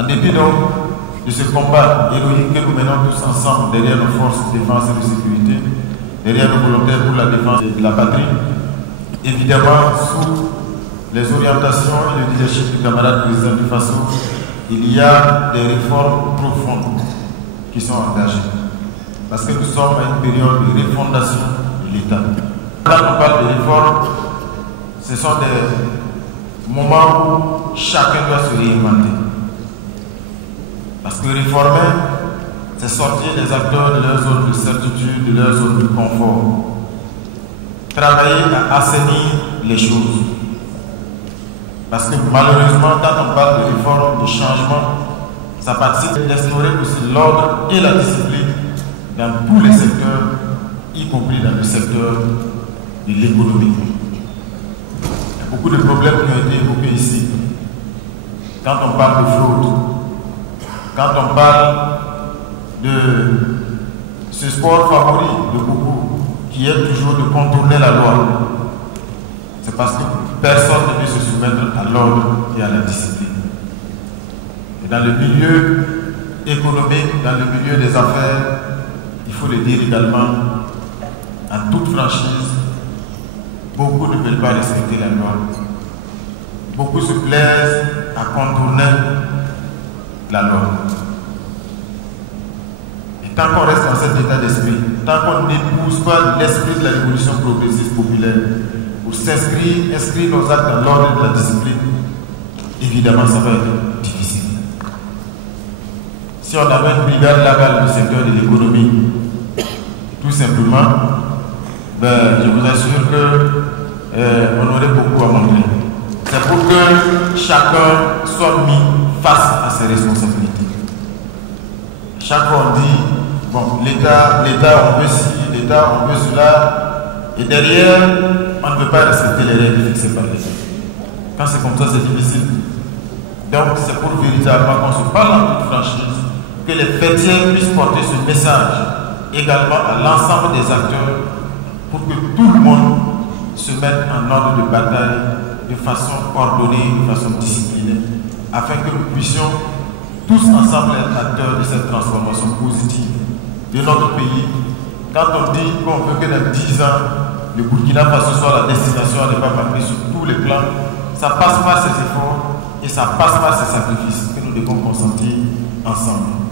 En dépit donc de ce combat héroïque que nous menons tous ensemble derrière nos forces de défense et de sécurité, derrière nos volontaires pour la défense de la patrie, évidemment sous les orientations et le leadership du camarade président du FASO, il y a des réformes profondes qui sont engagées. Parce que nous sommes à une période de refondation de l'État. Quand on parle de réformes, ce sont des moments où chacun doit se réinventer. Parce que réformer, c'est sortir les acteurs de leurs zones de certitude, de leurs zones de confort. Travailler à assainir les choses. Parce que malheureusement, quand on parle de réforme, de changement, ça participe d'instaurer aussi l'ordre et la discipline dans tous les secteurs, y compris dans le secteur de l'économie. Il y a beaucoup de problèmes qui ont été évoqués ici. Quand on parle de fraude, quand on parle de ce sport favori de beaucoup, qui est toujours de contourner la loi, c'est parce que personne ne peut se soumettre à l'ordre et à la discipline. Et dans le milieu économique, dans le milieu des affaires, il faut le dire également, en toute franchise, beaucoup ne veulent pas respecter la loi. Beaucoup se plaisent à contourner la loi. Et tant qu'on reste dans cet état d'esprit, tant qu'on n'épouse pas l'esprit de la révolution progressiste populaire, pour inscrire nos actes dans l'ordre de la discipline, évidemment ça va être difficile. Si on avait une brigade légale du secteur de l'économie, tout simplement, je vous assure qu'on aurait beaucoup à montrer. C'est pour que chacun soit mis face à ses responsabilités. Chaque fois on dit, bon, l'État on veut ci, l'État on veut cela, et derrière, on ne veut pas respecter les règles fixées par l'État. Quand c'est comme ça, c'est difficile. Donc c'est pour véritablement qu'on se parle en toute franchise, que les fêtiers puissent porter ce message également à l'ensemble des acteurs pour que tout le monde se mette en ordre de bataille de façon ordonnée, de façon disciplinée, afin que nous puissions tous ensemble être acteurs de cette transformation positive de notre pays. Quand on dit qu'on veut que dans 10 ans, le Burkina Faso soit la destination à ne pas manquer sur tous les plans, ça passe par ces efforts et ça passe par ces sacrifices que nous devons consentir ensemble.